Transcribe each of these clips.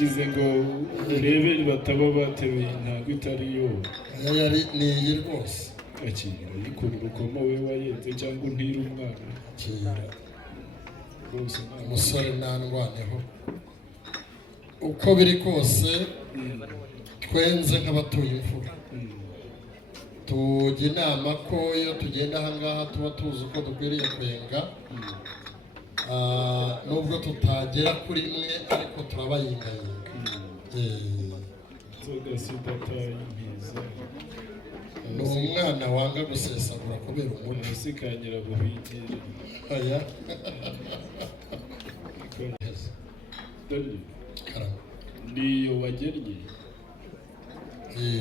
nagize ngo urebe bataba batewe ntabwo itariyo yari niyi rwose akira yikora urukoma we wayenze cyangwa untira umwana akira rwose umusore nandwaneho uko biri kose twenze nk'abatuye imfura tujya inama ko iyo tugenda ahangaha tuba tuzi uko dukwiriye kwenga nubwo tutagera kuri imwe ariko turabayingayinga inzoga sidatayingiza ni umwana wanga gusesagura kubera umuco usikanyira buhigire aya niyo wagernye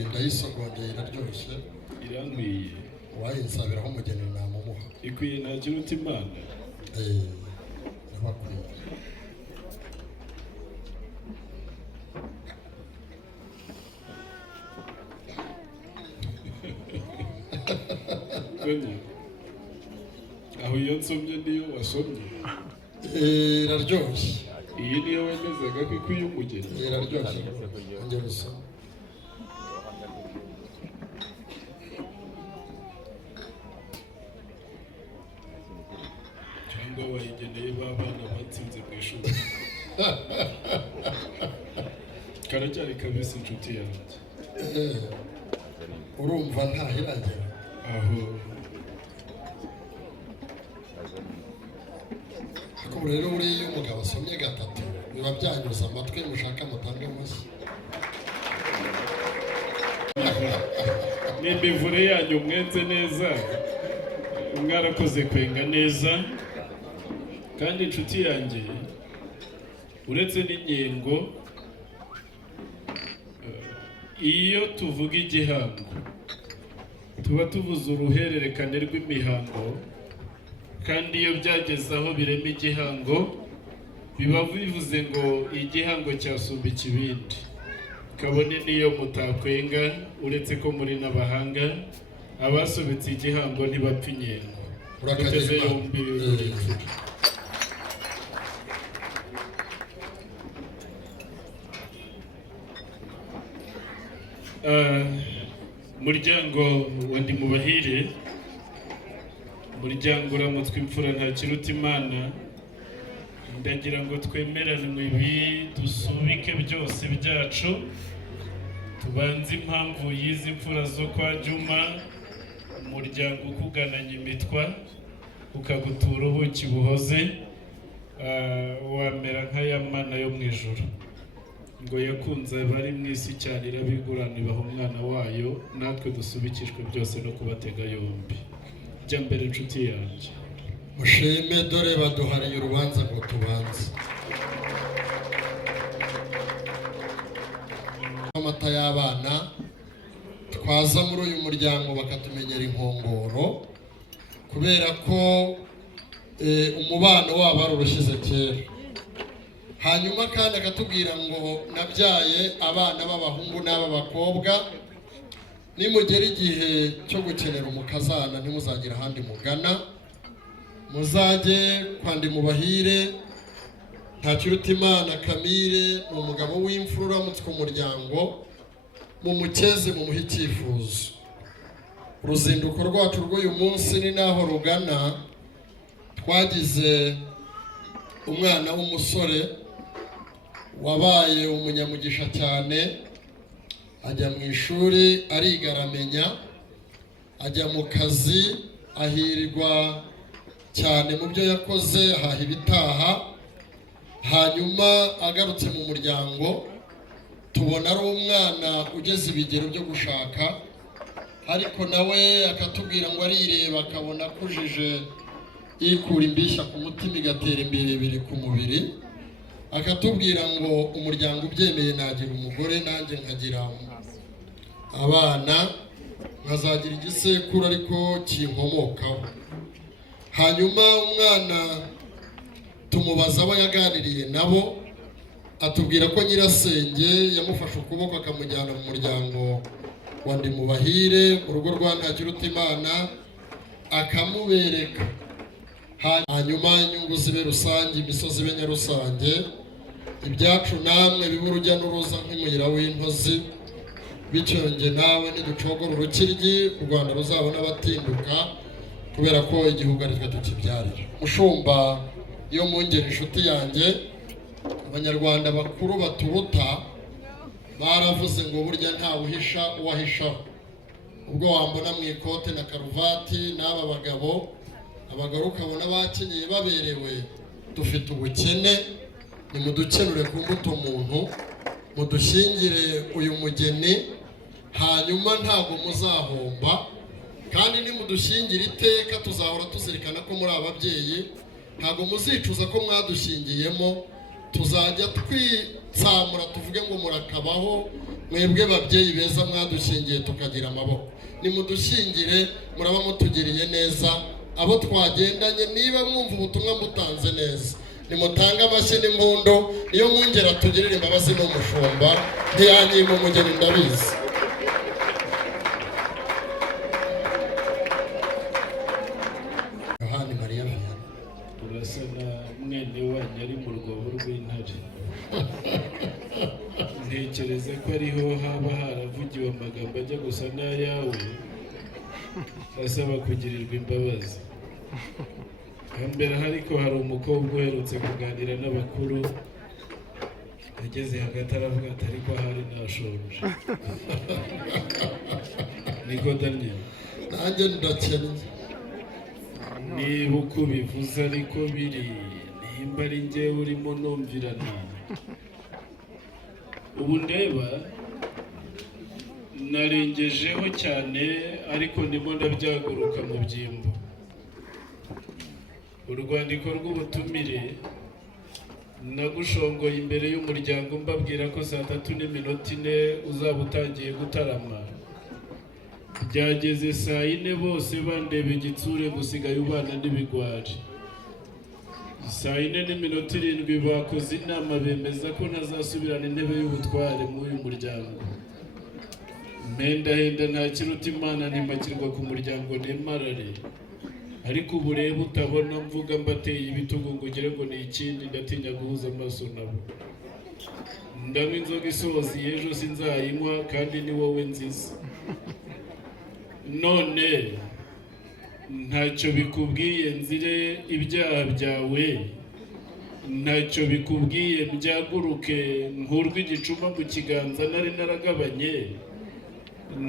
ndayisogongeye iraryoshye irankwiye wayinsabiraho umugeni namumuha ikwiye nta kiruta imana nabakwiye aho iyo nsomye niyo wasomye iraryoshye iyi niyo wemezaga ko ikwiye umugeni iraryoshye njye gusa cyangwa wayigeneye babana batsinze mu ishuri karacyari kabisi inshuti yanjye urumva ntahiragera aho ariko rero buriya umugabo asomye gatatu biba byanyuze amatwi mushaka mutange amashyi n'imivure yanyu mwenze neza mwarakoze kwenga neza kandi inshuti yanjye uretse n'inyengo iyo tuvuga igihango tuba tuvuze uruhererekane rw'imihango kandi iyo byageze aho birema igihango biba bivuze ngo igihango cyasumba ikibindi kabone niyo mutakwenga uretse ko muri n'abahanga abasobetse igihango ntibapfa inyengo uteze yombi uricura muryango wa Ndimubahire muryango uramutswe imfura nta kiruta imana ndagira ngo twemeranwe ibi dusubike byose byacu tubanze impamvu y'izi mfura zo kwa Juma umuryango ukugananya imitwa ukagutura ubuki buhoze wamera nka ya mana yo mu ijuru ngo yakunze abari mu isi cyane irabigurana ibaha umwana wayo natwe dusubikishwe byose no kubatega yombi jya mbere inshuti yanjye mushime dore baduhariye urubanza ngo tubanze amata y'abana twaza muri uyu muryango bakatumenyera inkongoro kubera ko umubano wabo ari urushyize kera hanyuma kandi akatubwira ngo nabyaye abana b'abahungu n'ab'abakobwa nimugera igihe cyo gukenera umukazana ntimuzagire ahandi mugana muzajye kwa Ndimubahire nta kiruta imana Camille ni umugabo w'imfura uramutse umuryango mumukeze mumuhe icyifuzo uruzinduko rwacu rw'uyu munsi ni naho rugana twagize umwana w'umusore wabaye umunyamugisha cyane ajya mu ishuri ariga aramenya ajya mu kazi ahirwa cyane mu byo yakoze ahaha ibitaha hanyuma agarutse mu muryango tubona ari umwana ugeze ibigero byo gushaka ariko nawe akatubwira ngo arireba akabona akujije ikura imbishya ku mutima igatera imbere biri ku mubiri akatubwira ngo umuryango ubyemeye nagira umugore nanjye nkagira abana nkazagira igisekuru ariko kinkomokaho hanyuma umwana tumubaza abo yaganiriye nabo atubwira ko nyirasenge yamufashe ukuboko akamujyana mu muryango wa Ndimubahire mu rugo rwa Ntakirutimana akamubereka hanyuma inyungu zibe rusange imisozi ibe nyarusange ibyacu namwe biba urujya n'uruza nk'umuyira w'intozi, bityo njye nawe niducogora urukiryi u Rwanda ruzabona abatinduka, kubera ko igihugu ari twe tukibyarira. Mushumba iyo mungera inshuti yanjye, abanyarwanda bakuru baturuta baravuze ngo burya ntawe uhisha uwahishaho. Ubwo wambona mu ikote na karuvati n'aba bagabo, abagore ukabona bakenyeye baberewe, dufite ubukene, nimudukenure ku mbuto muntu, mudushyingire uyu mugeni, hanyuma ntabwo muzahomba, kandi nimudushyingira iteka tuzahora tuzirikana ko muri ababyeyi, ntabwo muzicuza ko mwadushyingiyemo, tuzajya twitsamura tuvuge ngo murakabaho, mwebwe babyeyi beza mwadushyingiye tukagira amaboko. Nimudushyingire muraba mutugiriye neza, abo twagendanye niba mwumva ubutumwa mutanze neza, nimutange amashyi n'impundu, niyo mwongera tugirire imbabazi n'umushumba, ntiyanyima umugeni ndabizi. Yohani Mariya Vianney, urasa na mwene wanyu ari mu rwobo rw'intare. Ntekereza ko ariho haba haravugiwe amagambo ajya gusa n'ayawe asaba kugirirwa imbabazi. Hambere ariko hari umukobwa uherutse kuganira n'abakuru, ageze hagati aravuga ati ariko ahari nashonje. Niko Daniel, nanjye ndakennye. niba uko bivuze ariko biri, nimba ari njyewe urimo numvirana, ubu ndeba narengejeho cyane, ariko ndimo ndabyaguruka mu byimbo. Urwandiko rw'ubutumire nagushongoye imbere y'umuryango mbabwira ko saa 3:04 uzaba utangiye gutarama. Byageze saa 4 bose bandeba igitsure gusigaye ubana n'ibigwari. Saa 4:07 bakoze inama bemeza ko ntazasubirana intebe y'ubutware muri uyu muryango. Mpenda nta kiruta Imana ntimakirwa ku muryango nemarare, ariko ubu reba utabona mvuga mbateye ibitugu ngo ugire ngo ni ikindi, ndatinya guhuza amaso nabo. Ndanywa inzoga isoza ejo sinzayinywa, kandi ni wowe nziza. None ntacyo bikubwiye nzire ibyaha byawe, ntacyo bikubwiye mbyaguruke nkurwe igicuma mu kiganza nari naragabanye,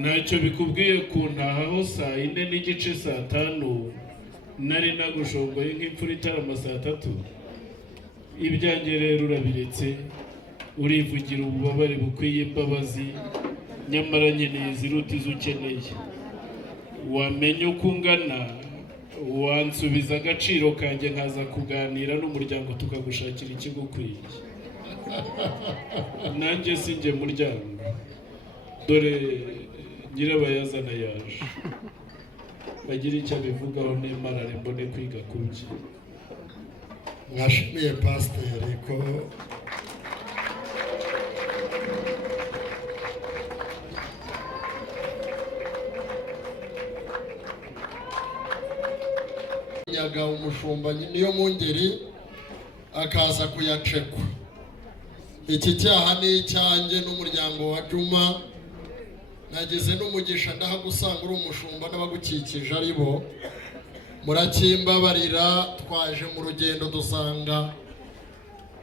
ntacyo bikubwiye kuntahaho saa 4:15 saa 5 nari nagushongoye nk'imfura itarama saa 3. Ibyanjye rero urabiretse, urivugira ububabare bukwiye imbabazi, nyamara nkeneye ziruta izo ukeneye. Wamenye uko ungana, wansubiza agaciro kanjye nkaza kuganira n'umuryango tukagushakira ikigukwiye. Nanjye sinjye muryango, dore nyirabayazana yaje. Bagira icyo bivugaho nemarare mbone kwiga kubye. Mwashimiye pasiteri ko nyaga umushumba niyo mungeri akaza kuyacekwa. Iki cyaha ni icyanjye n'umuryango wa Juma. Nagize n'umugisha ndahagusanga uri umushumba n'abagukikije ari bo. Murakimbabarira, twaje mu rugendo dusanga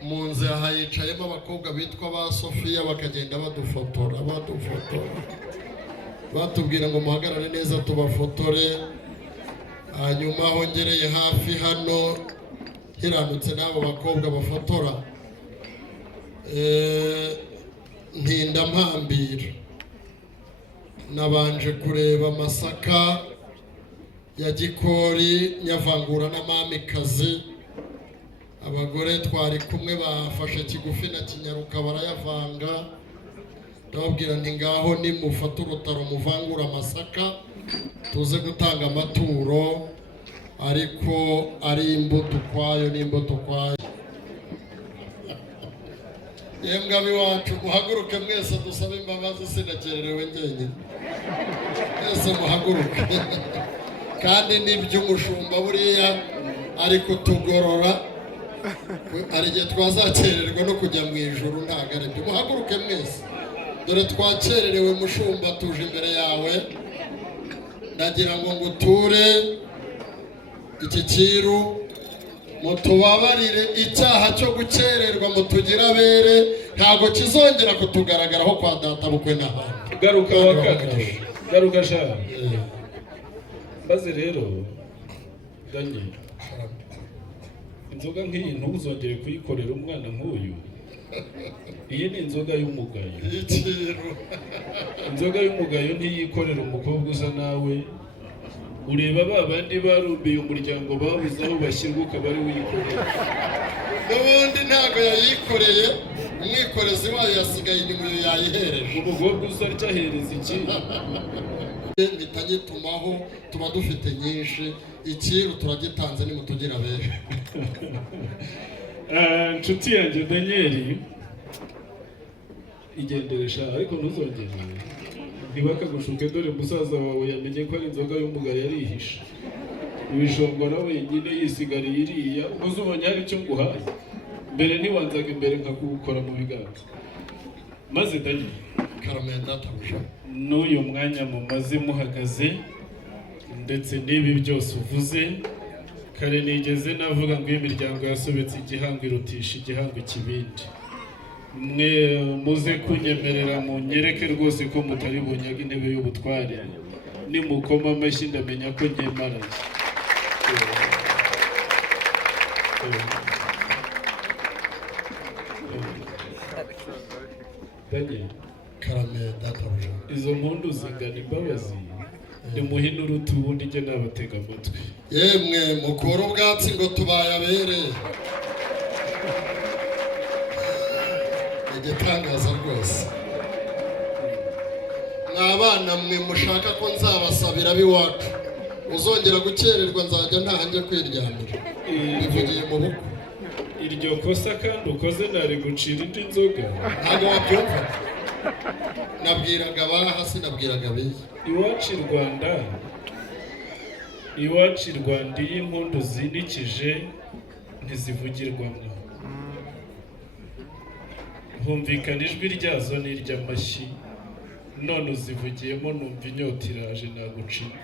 mu nzira hayicayemo abakobwa bitwa ba Sofiya, bakagenda badufotora batubwira ngo muhagarare neza tubafotore. Hanyuma hongereye hafi hano hiranutse n'abo bakobwa bafotora, ntinda mpambira. Nabanje kureba amasaka ya Gikori nyavangura n'amamikazi. Abagore twari kumwe bafashe kigufi na kinyaruka barayavanga. Ndababwira nti ngaho nimufata urutaro muvangura amasaka tuze gutanga amaturo, ariko ari imbuto ukwayo n'imbuto ukwayo. Yemwe abiwacu muhaguruke mwese dusabe imbabazi, sinakererewe njyenyine. Mwese muhaguruke. Kandi n'iby'umushumba buriya ari kutugorora hari igihe twazakererwa no kujya mu ijuru ntabwo ari byo. Muhaguruke mwese, dore twakererewe mushumba, tuje imbere yawe. Ndagira ngo nguture iki cyiru, mutubabarire icyaha cyo gukererwa, mutugire abere, ntabwo kizongera kutugaragaraho kwa data bukwe n'abandi. Garuka wakaka, garuka shaka. Maze rero Danye, inzoga nk'iyi ntuzongere kuyikorera umwana nk'uyu. Iyi ni inzoga y'umugayo. Inzoga y'umugayo ntiyikorera umukobwa usa nawe. Ureba babandi barumbiye umuryango babuze aho bashyirwa ukaba ari wikorera. N'ubundi ntabwo yayikoreye, umwikorezi wayo yasigaye inyuma yayihereje. Umukobwa usa atya ahereza iki? Bitagitumaho tuba dufite nyinshi, ikiru turagitanze nimutugira abere. Nshuti yanjye Daniel, igenderesha ariko ntuzongere. Ntibakagushuke, dore musaza wawe yamenye ko ari inzoga y'umugayo yarihishe. Ibishongora wenyine yisigariye iriya, ubuzubonye hari icyo nguhaye. Mbere ntiwanzaga imbere nkakugukora mu biganza. Maze Daniel, Karamenda tabusha. N'uyu mwanya mumaze muhagaze ndetse n'ibi byose uvuze, kare nigeze navuga ngo imiryango yasobetse igihango irutisha igihango kibindi. Mwe muze kunyemerera munyereke rwose ko mutari bunyaga intebe y'ubutware. Nimukoma amashyi ndamenya ko nkemaranye. Daniel, Karamenda tabusha. izo mpundu zingana imbabazi, nimuhine uruti ubundi njye nabatega amatwi. Yemwe mukora ubwatsi ngo tubaye abere. Igitangaza rwose. Mwabana mwe mushaka ko nzabasabira biwacu, uzongera gukererwa nzajya ntahanjye kwiryamira. Bivugiye mu bukwe. Iryo kosa kandi ukoze nari gucira indi nzoga. Ntabwo wabyumva. Nabwiraga abaha, sinabwiraga abiye. Iwacu i Rwanda, iwacu i Rwanda iyo impundu zinikije ntizivugirwamo. Humvikana ijwi ryazo n'iry'amashyi, none uzivugiyemo numva inyota iraje nagucira.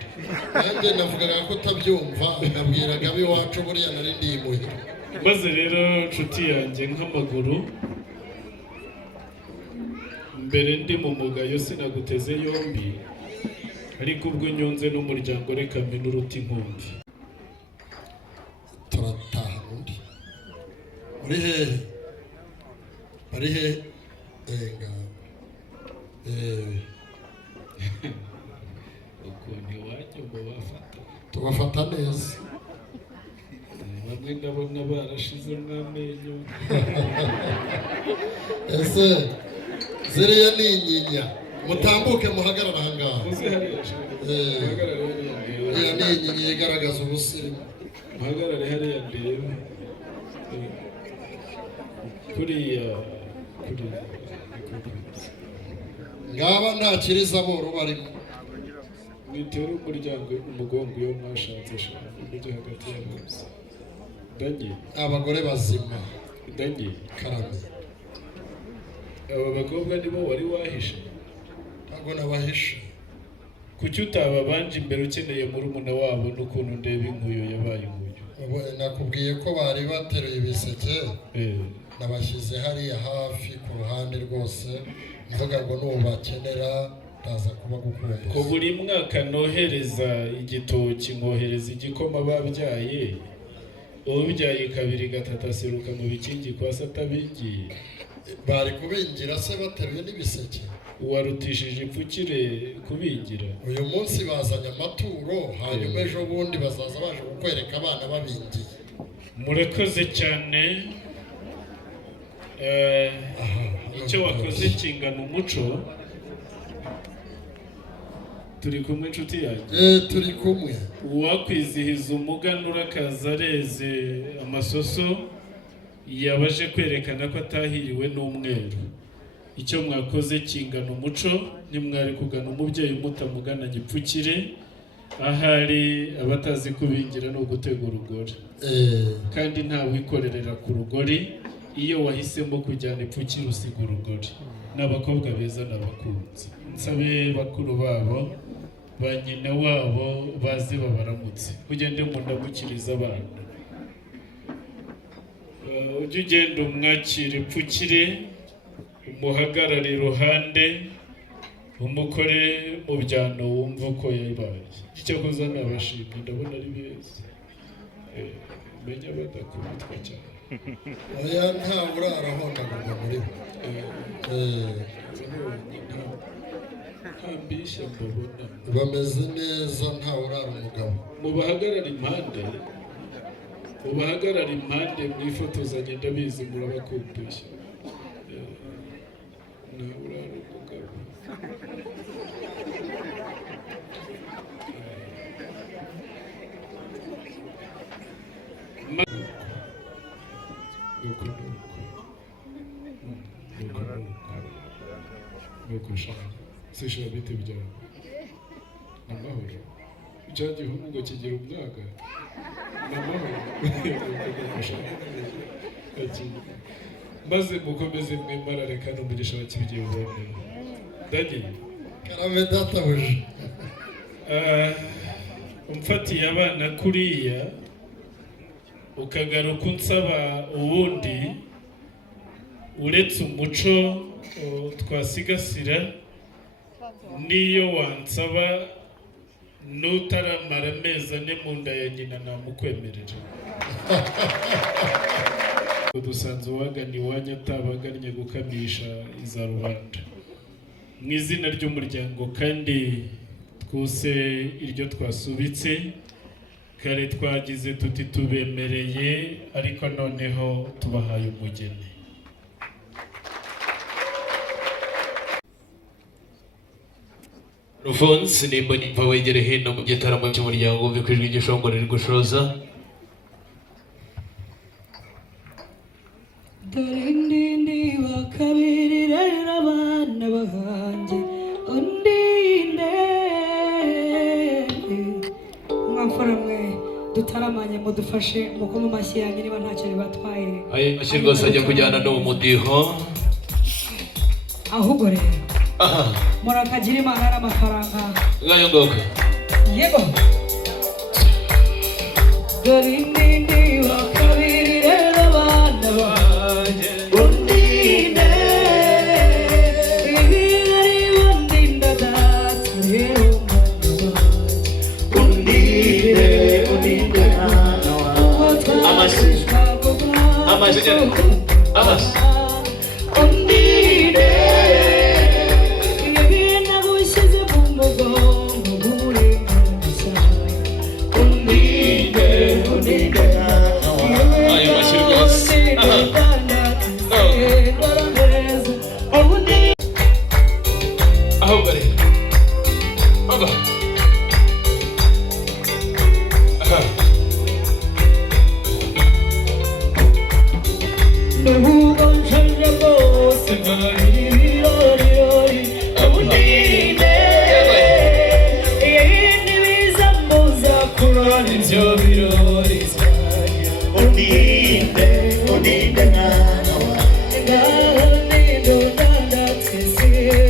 Nanjye navugaga ko utabyumva, nabwiraga abiwacu buriya nari ndimuhira. Maze rero nshuti yanjye nk'amaguru, mbere ndi mu mugayo sinaguteze yombi, ariko ubwo nyunze n'umuryango reka mene uruti inkundi. Turataha undi. Uri hehe? Bari hehe? Ukuntu iwanyu ngo bafata. Tubafata neza. Bamwe ndabona barashizemo amenyo. Ese ziriya ni inyinya, mutambuke muhagarara ahangaha. Uzi hariya Iya ni inyinya igaragaza ubusirimu. muhagarare hariya ndebe. Kuriya Ngaba nta kiriza boro barimo. mwitera umuryango umugongo iyo mwashatse shaka mujye hagati y'abose. Daniel, Abagore bazima. Daniel, Karame. aba bakobwa nibo wari wahishe? Ntabwo nabahishe. Kuki utababanje imbere ukeneye murumuna wabo n'ukuntu ndeba inkuyo yabaye inkuyo? Nakubwiye ko bari bateruye ibiseke, nabashyize hariya hafi ku ruhande rwose, mvuga ngo nubakenera ndaza kuba gukumbuza. Ko buri mwaka nohereza igitoki nkohereza igikoma babyaye, ubyaye kabiri gatatu aseruka mu bikingi kwa satabigiye. Bari kubingira se bateruye n'ibiseke? Warutishije ipfukire kubingira. Uyu munsi bazanye amaturo, hanyuma ejo bundi bazaza baje kukwereka abana babingiye. Murakoze cyane. Icyo wakoze kingana umuco. Turi kumwe inshuti yanjye. Turi kumwe. Uwakwizihiza umuganura akaza areze amasoso yabaje kwerekana ko atahiriwe n'umweru. Icyo mwakoze kingana umuco, nimwari kugana umubyeyi mutamugana gipfukire, ahari abatazi kubingira no gutegura urugori kandi nta wikorerera ku rugori iyo wahisemo kujyana ipfuki usiga urugori n'abakobwa beza n'abakunzi nsabe bakuru babo ba nyina wabo baze babaramutse ugende mu ndamukiriza abana ujye ugenda umwakire ipfukire umuhagarare iruhande umukore mu byano wumva ko yabaye icyo kuza nabashimye ndabona ari beza menya badakubitwa cyane oya nta urarahondagurwa muri bo ambisha mbabona bameze neza nta urara umugabo mubahagarara impande mwifotozanye ndabizi murabakumbisha nta urara umugabo sishira bite byawe namahoro cyagihungu ngo kigira umwaka namahoro maze mukomeze mwemarare kandi umugisha wa kibigiye ubone ndagiye karame databuja umfatiye abana kuriya ukagaruka unsaba uwundi uretse umuco twasigasira niyo wansaba n'utaramara amezi ane mu nda ya nyina namukwemerera dusanze uwagana iwanyu atabagannye gukamisha iza rubanda mu izina ry'umuryango kandi twose iryo twasubitse kare twagize tuti tubemereye ariko noneho tubahaye umugeni Rufonse nimba nimva wegere hino mu gitaramo cy'umuryango wumve ko ijwi ry'ishongore rigushoza dore ndindi bakabiri rero abana bahanjye undinde mwamfura mwe dutaramanye mudufashe muko mu mashyi yanyu niba ntacyo bibatwaye ayo mashyi rwose ajya kujyana n'uwo mudiho ahubwo rero murakagira imana n'amafaranga ngayo ngoga yego dore ndindi bakabiri rero abana bahanjye undinde ibi ari bandinda datuye undinde undinde undinde ibintu gushyize mu mugongo gurenganisha undinde undinde ayo mashyi rwose aho bari baba nuhugo nshanje rwose nkarirori undinde ibindi biza muza kurana ibyo birori undinde undinde mwana wanjye undinde undandatse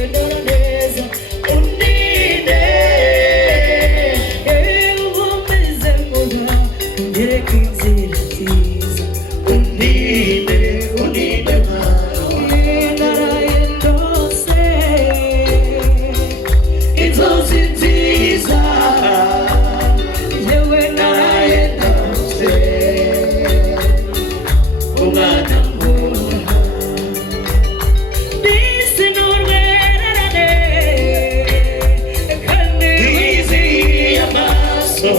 ndora neza undinde ubu meze muda ngereka inzira nziza undinde undinde mwana wanjye naraye ndose inzozi nziza yewe naraye ndose umwana nkunda bisi n'urwererane kandi wizihiye amaso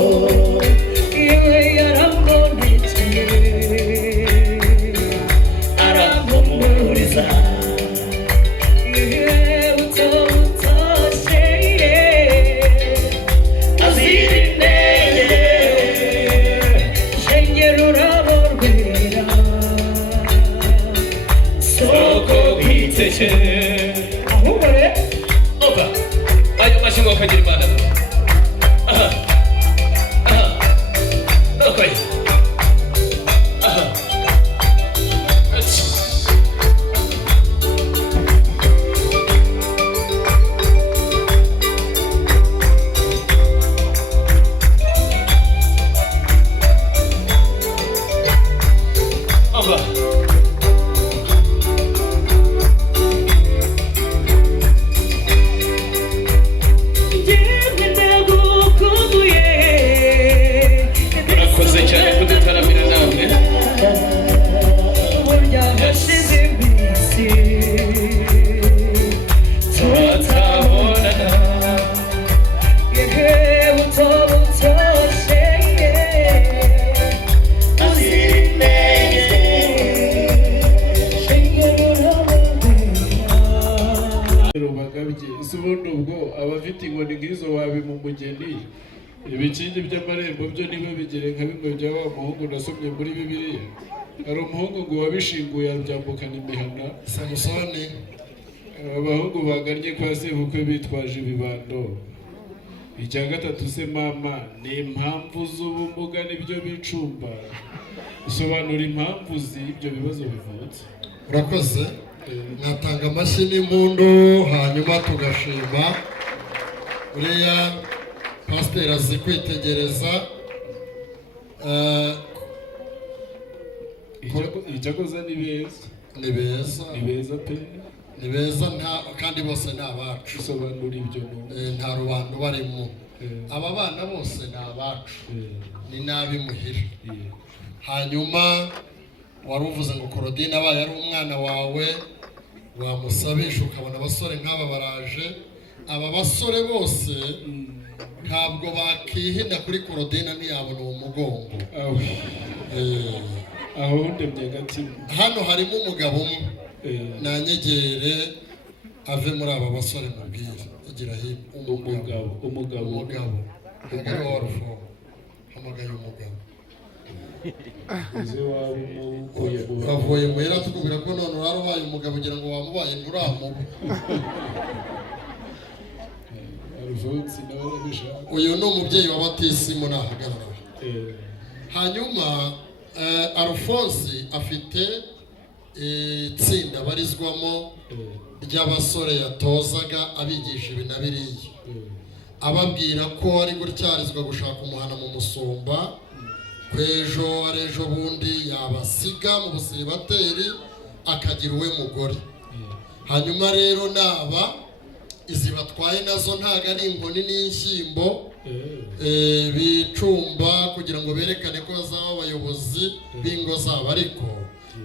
yewe yarambonekeye arampumuriza yewe utotoshe azira intege shengera urabo rwera soko bwiteke ahubwo rero oba ayo mashyi ngo akagira imana aha bagabye ese ubundi ubwo abafite inkoni nk'izo wabima umugeni ibikingi by'amarembo byo niba bigere nka bimwe bya wa muhungu nasomye muri Bibiliya hari umuhungu ngo wabishinguye abyambukana imihana Samusoni abahungu bagannye kwa sebukwe bitwaje ibibando icya gatatu se mama ni impamvu z'ubumuga nibyo bicumba usobanura impamvu z'ibyo bibazo bivutse urakoze mwatanga amashyi n'impundu hanyuma tugashima uriya pasiteri azi kwitegereza icyakoze ni beza ni beza ni beza pe ni beza kandi bose ni abacu usobanura ibyo nta rubanda barimo aba bana bose ni abacu ni n'ab'imuhira hanyuma wari uvuze ngo Korodine abaye ari umwana wawe wamusabisha ukabona abasore nk'aba baraje aba basore bose ntabwo bakihina kuri Korodine ntiyabona uwo mugongo aho ndemye gatima hano harimo umugabo umwe nanyegere ave muri aba basore mubwire igira hino umugabo hagari wa rufo hamagaye umugabo bavuye muhera tukubwira ko none urabaye umugabo ugira ngo wamubaye nturamuba uyu ni umubyeyi wa batisimu nahagarara hanyuma Alphonse afite itsinda barizwamo ry'abasore yatozaga abigisha ibi na biriya ababwira ko ari gutyarizwa gushaka umuhana mu musumba kwejo ari ejo bundi yabasiga mu busibateri akagira uwe mugore hanyuma rero naba izi batwaye nazo ntago ari inkoni n'inshyimbo bicumba kugira ngo berekane ko bazaba abayobozi b'ingo zabo ariko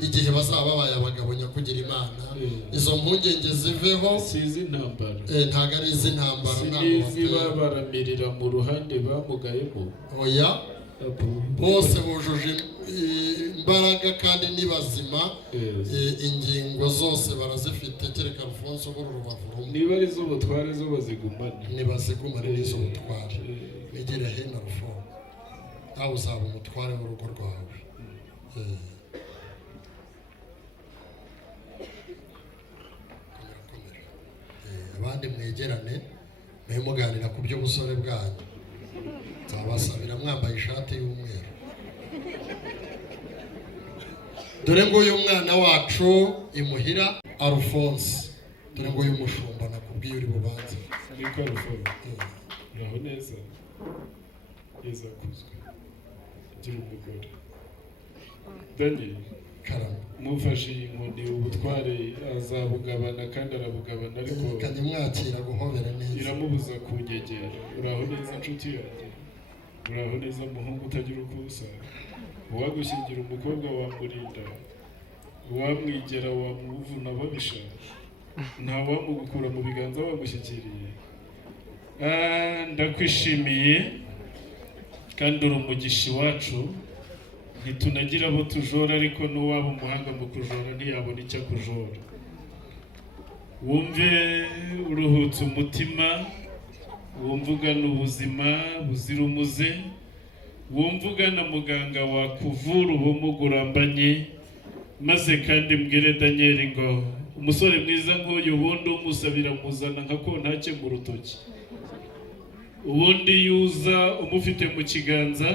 igihe bazaba babaye abagabo nyakugira Imana izo mpungenge ziveho sizi intambara ntago ari izi ntambara sizi babaramirira mu ruhande bamugayemo oya bose bujuje imbaraga kandi ni bazima ingingo zose barazifite kereka Alphonse ubura urubavu rumwe niba ari zo butware zo bazigumane ntibazigumane n'izo butware wigire hino Alphonse aho uzaba umutware w'urugo rwawe abandi mwegerane mwe muganira ku by'ubusore bwanyu nzabasabira mwambaye ishati y'umweru dore ngo uyu mwana wacu imuhira Alphonse dore ngo uyu mushumba nakubwiye uri bubanze niko Alphonse uraho neza yeza kuzwe gira umugore Daniel karama mufashe inkoni ubutware azabugabana kandi arabugabana ariko kanye mwakira guhobera neza iramubuza kunyegera uraho neza inshuti yanjye uraho neza muhungu utagira uko usa uwagushyingira umukobwa wamurinda uwamwigera wamuvuna babisha nta wamugukura mu biganza wagushyikiriye ndakwishimiye kandi uri umugisha iwacu ntitunagira abo tujora ariko n'uwaba umuhanga mu kujora ntiyabona icyo akujora wumve uruhutse umutima wumve ugana ubuzima buzira umuze wumve ugana muganga wakuvura ubumuga urambanye maze kandi mbwire Daniel ngo umusore mwiza nk'uyu ubundi umusabira muzana nka kontake mu rutoki ubundi yuza umufite mu kiganza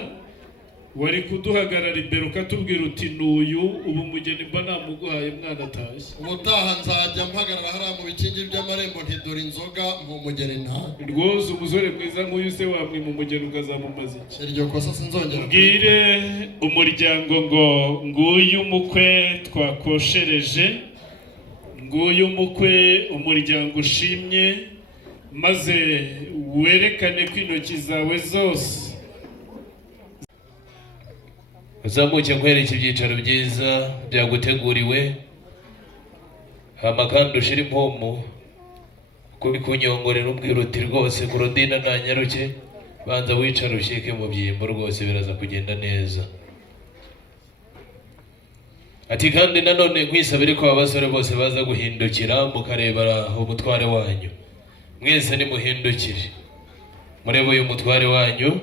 wari kuduhagarara imbere ukatubwira uti n'uyu ubu mugeni mba namuguhaye mwana atashye ubutaha nzajya mpagarara hariya mu bikingi by'amarembo ntidore inzoga mu mugeni ntawe rwose umusore mwiza nk'uyu se wamwima umugeni ukazamumaza iki iryo kosa sinzongera bwire umuryango ngo nguyu umukwe twakoshereje nguyu umukwe umuryango ushimye maze werekane ko intoki zawe zose uzamuke nkwereke ibyicaro byiza byaguteguriwe hama kandi ushire impumu kubikunyongorera ubwira uti rwose Korodine nanyaruke banza wicara ushyike mu byimbo rwose biraza kugenda neza ati kandi nanone nkwisabire ko abasore bose baza guhindukira mukareba umutware wanyu. Mwese nimuhindukire murebe uyu mutware wanyu.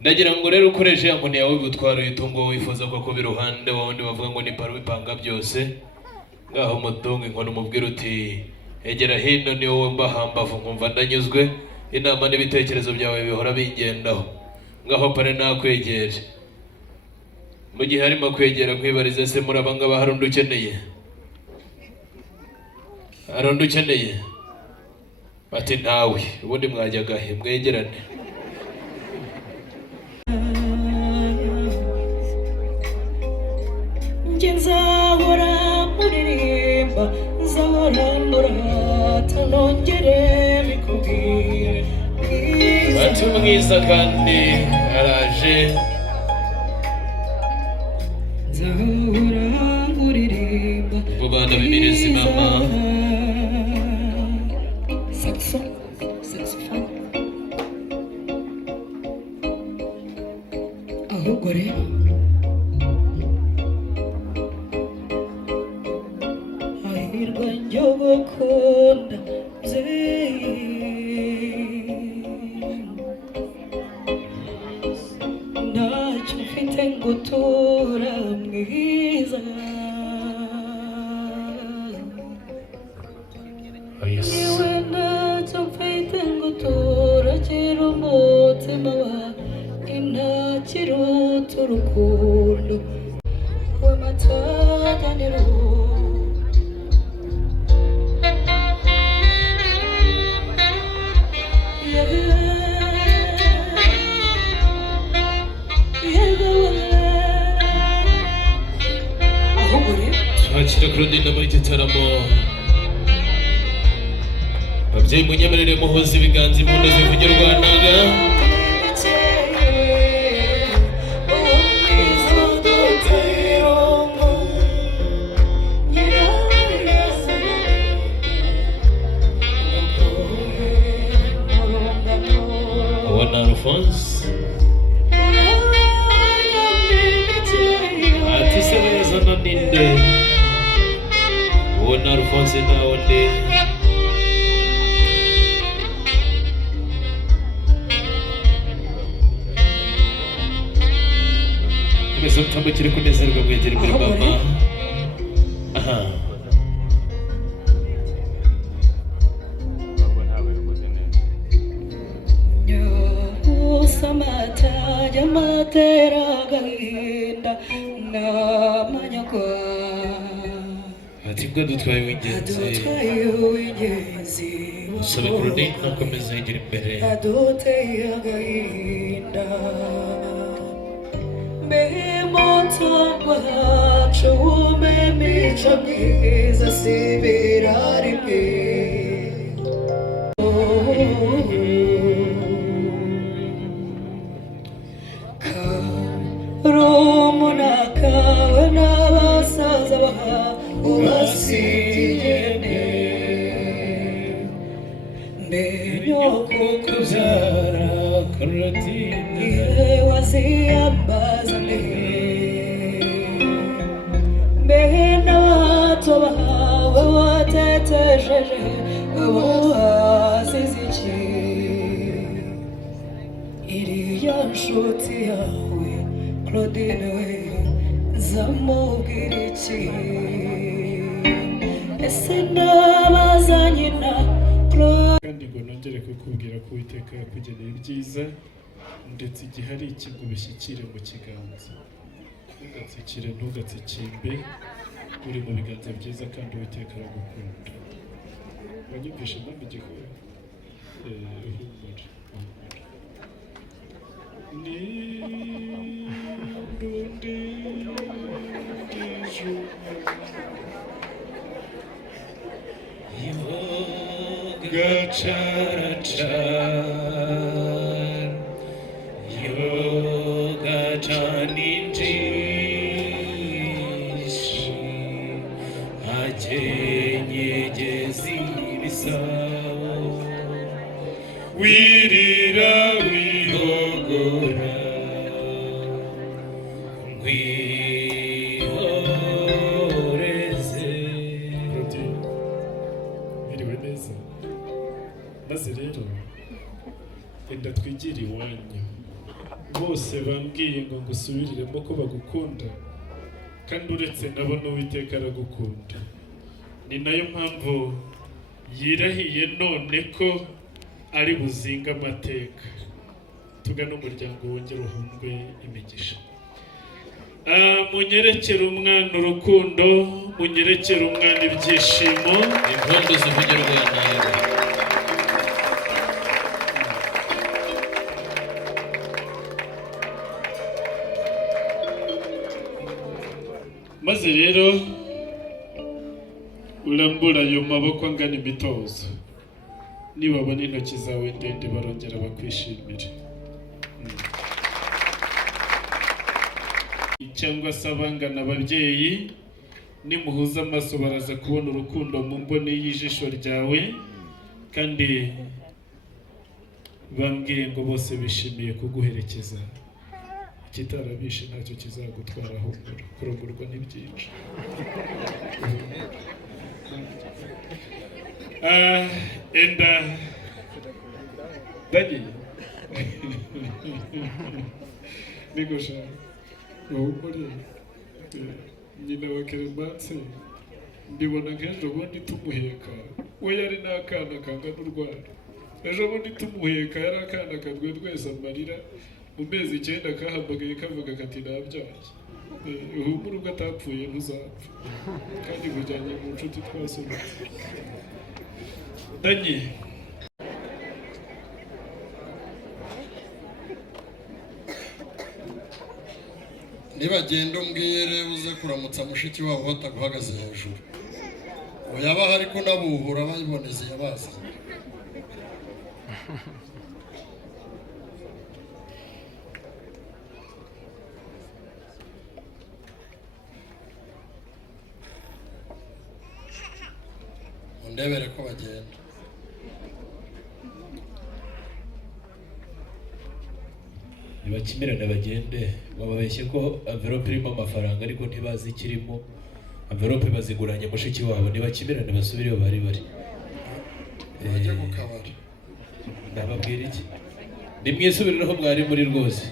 Ndagira ngo rero ukoreshe ya nkoni yawe gutwara uyitungo wifuza ko biruhande wawundi bavuga ngo ni paru bipanga byose. Ngaho mutunga inkono mubwira uti egera hino ni wowe mbahambavu nkumva ndanyuzwe, inama n'ibitekerezo byawe bihora bingendaho. Ngaho pare nakwegeje. Mu gihe harimo kwegera kwibariza se murabanga baharundi ukeneye. Harundi ukeneye. Bati ntawe ubundi mwajyaga he mwegerane. Nzahora muririmba nzahora murata nongere bikubwire. Bati mwiza kandi araje. Nzahora muririmba Mu bana b'imirezi mama. saxophone. Ahubwo rero ahirwa njyo gukunda ntacyo mfite ngo tura mwiza. Niwe ntacyo mfite ngo turakira umutima wawe, intakiruta urukundo w'amataganiro. Twakira Claudine muri gitaramo. Babyeyi munyemerere muhoze ibiganza impundu zivuge Rwandaga. Wana Alphonse ati sebeza na ninde. Wana Alphonse na onde. Kumeza mutambukire kunezerwa mwegera imbere mama. Aha. Nyosamata yamatera agahinda n'amanyagwa. Ati bwo dutwaye w'ingenzi. Sabe Claudine nakomeza yigira imbere. Aduteye agahinda Moto wacu umemico myiza sibira rimwe. Karumuna kawe n'abasaza baha urasigene. Mbere yo kukubyara Claudine waziyambaza mbena watoba hawe watetesheje wasize iki. Iriya nshuti yawe Claudine we zamubwira iki. Ese nabaza nyina kandi ngo nongere kukubwira ko Uwiteka yakugeneye ibyiza, ndetse igihe ari ikigo bishyikire mu kiganza. Ntugatsikire ntugatsikimbe, uri mu biganza byiza kandi Uwiteka aragukunda. Wanyumvishe mpamvu igikora humura. Ni ndundi Gacharachan Yoga Chaninjishi Ajenyegezi Bisao Wirira Wihogora Ngwiho neza. Maze rero enda twigire iwanyu. Bose bambwiye ngo ngusubiriremo ko bagukunda, kandi uretse nabo n'Uwiteka aragukunda. Ni nayo mpamvu yirahiye none ko ari buzinga amateka. Tugana umuryango wongera uhundwe imigisha. Munyerekere umwana urukundo, munyerekere umwana ibyishimo, impundu zivugirwa nawe. Maze rero urambura ayo maboko angana imitozo, nibabona intoki zawe ndende barongera bakwishimire. Cyangwa se abangana ababyeyi, nimuhuza amaso baraza kubona urukundo mu mboni y'ijisho ryawe, kandi bambwiye ngo bose bishimiye kuguherekeza. Kitarabishe ntacyo kizagutwara, humura, kurongorwa n'ibyinshi. Enda Dani nigosha wowe nyina wa Keremanse mbibona nk'ejo bundi tumuheka, we yari n'akana kangana urwara. Ejo bundi tumuheka yari akana kadwedweza amarira, mu mezi 9 kahamagaye kavuga kati nabyaye. Uhumura ubwo atapfuye ntuzapfa, kandi kujyanye mu nshuti twasobetse. Dani nibagenda umbwire uze kuramutsa mushiki wabo bataguhagaze hejuru. Oyabaha ariko nabuhura bayiboneze yabaza. Ndebere ko bagenda. Nibakimirane bagende, bababeshye ko envelope irimo amafaranga ariko ntibazi ikirimo. Envelope baziguranye mushiki wabo, nibakimirane basubire aho bari bari. Bajye gukabara. Ndababwira iki? Nimwisubiriraho mwari muri rwose.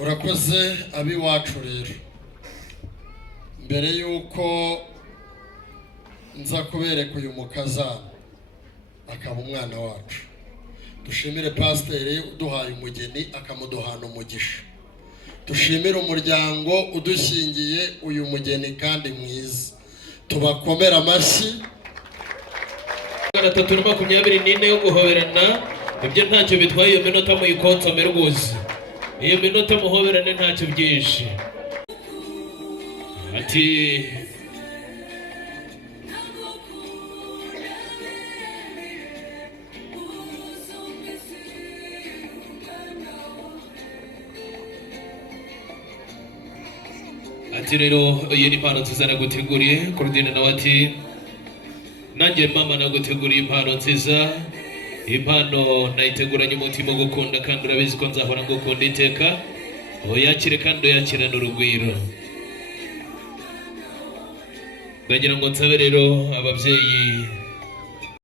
Urakoze abi wacu rero. Mbere yuko nza kubereka uyu mukazana akaba umwana wacu, dushimire pasiteri uduhaye umugeni akamuduhana umugisha. Dushimire umuryango udushingiye uyu mugeni kandi mwiza, tubakomera amashyi. 324 yo guhoberana, ibyo ntacyo bitwaye. Iyo minota muyikonsome rwose, iyo minota muhoberane ntacyo byinshi. Ati rero iyi ni impano nziza naguteguriye. Claudine nawe ati nanjye mama naguteguriye impano nziza. Impano nayiteguranye umutima wo gukunda, kandi urabizi ko nzahora ngukunda iteka. Uyakire kandi uyakirane urugwiro. Ndagira ngo nsabe rero ababyeyi